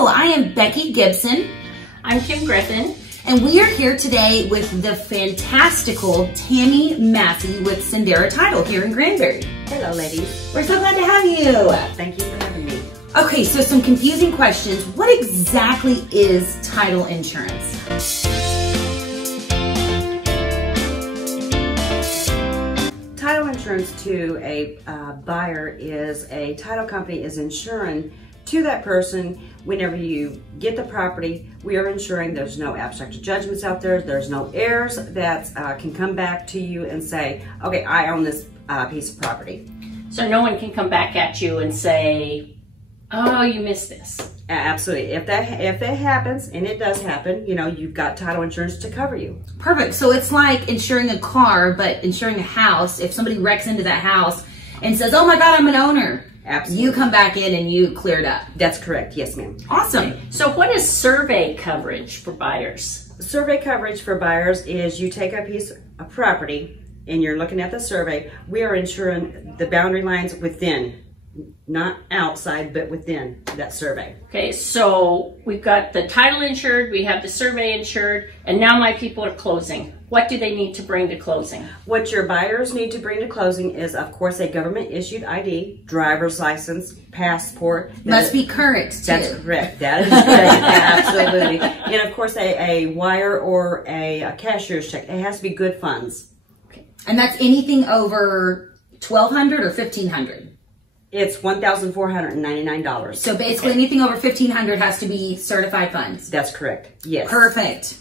Title. I am Becky Gibson. I'm Kim Griffin. And we are here today with the fantastical Tammy Massey with Sendera Title here in Granbury. Hello, ladies. We're so glad to have you. Thank you for having me. Okay, so some confusing questions. What exactly is title insurance? Title insurance to a buyer is a title company is insuring to that person whenever you get the property. We are ensuring there's no abstract judgments out there. There's no heirs that can come back to you and say, okay, I own this piece of property. So no one can come back at you and say, oh, you missed this. Absolutely. If that happens, and it does happen, you know, you've got title insurance to cover you. Perfect. So it's like insuring a car, but insuring a house. If somebody wrecks into that house and says, oh my God, I'm an owner. Absolutely. You come back in and you clear it up. That's correct. Yes, ma'am. Awesome. So what is survey coverage for buyers? Survey coverage for buyers is you take a piece of property and you're looking at the survey. We are insuring the boundary lines within, not outside, but within that survey. Okay, so we've got the title insured, we have the survey insured, and now my people are closing. What do they need to bring to closing? What your buyers need to bring to closing is, of course, a government-issued ID, driver's license, passport. Must be current, too. That's correct. That is correct. Absolutely. And, of course, a wire or a cashier's check. It has to be good funds. Okay. And that's anything over $1,200 or $1,500? It's $1,499. So basically anything over $1,500 has to be certified funds. That's correct. Yes. Perfect.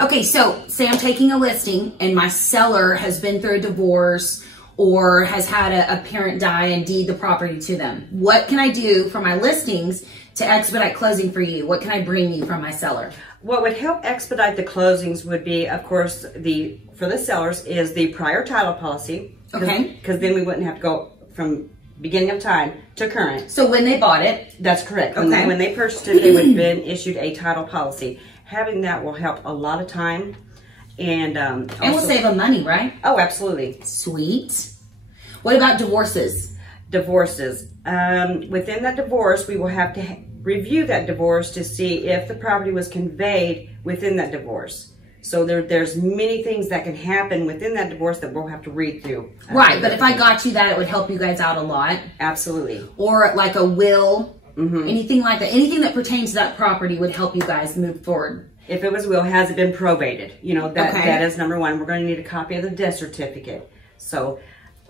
Okay, so say I'm taking a listing and my seller has been through a divorce or has had a parent die and deed the property to them. What can I do for my listings to expedite closing for you? What can I bring you from my seller? What would help expedite the closings would be, of course, for the sellers is the prior title policy. Okay. Because then we wouldn't have to go from beginning of time to current. So when they bought it? That's correct. Okay. When they purchased it, they would have been issued a title policy. Having that will help a lot of time. And we'll save them money, right? Oh, absolutely. Sweet. What about divorces? Divorces. Within that divorce, we will have to review that divorce to see if the property was conveyed within that divorce. So there's many things that can happen within that divorce that we'll have to read through. Right, but if I got you that, it would help you guys out a lot. Absolutely. Or like a will, anything like that. Anything that pertains to that property would help you guys move forward. If it was will, has it been probated? You know, that is number one. We're going to need a copy of the death certificate. So,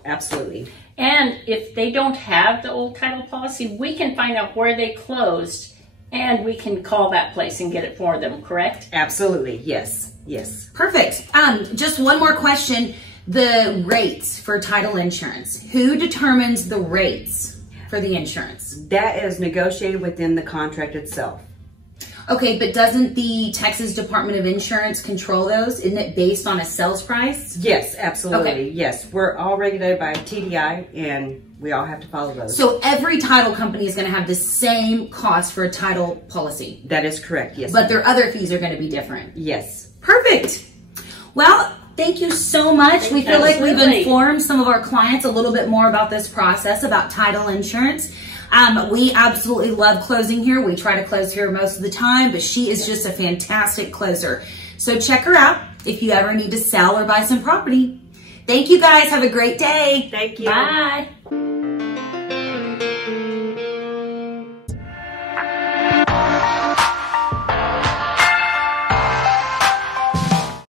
absolutely. And if they don't have the old title policy, we can find out where they closed and we can call that place and get it for them, correct? Absolutely, yes. Yes. Perfect. Just one more question. The rates for title insurance. Who determines the rates for the insurance? That is negotiated within the contract itself. Okay, but doesn't the Texas Department of Insurance control those? Isn't it based on a sales price? Yes, absolutely. Okay. Yes, we're all regulated by TDI and we all have to follow those. So every title company is going to have the same cost for a title policy? That is correct, yes. But their other fees are going to be different? Yes. Perfect. Well, thank you so much. We feel like we've informed some of our clients a little bit more about this process, about title insurance. We absolutely love closing here. We try to close here most of the time, but she is just a fantastic closer. So check her out if you ever need to sell or buy some property. Thank you guys. Have a great day. Thank you. Bye.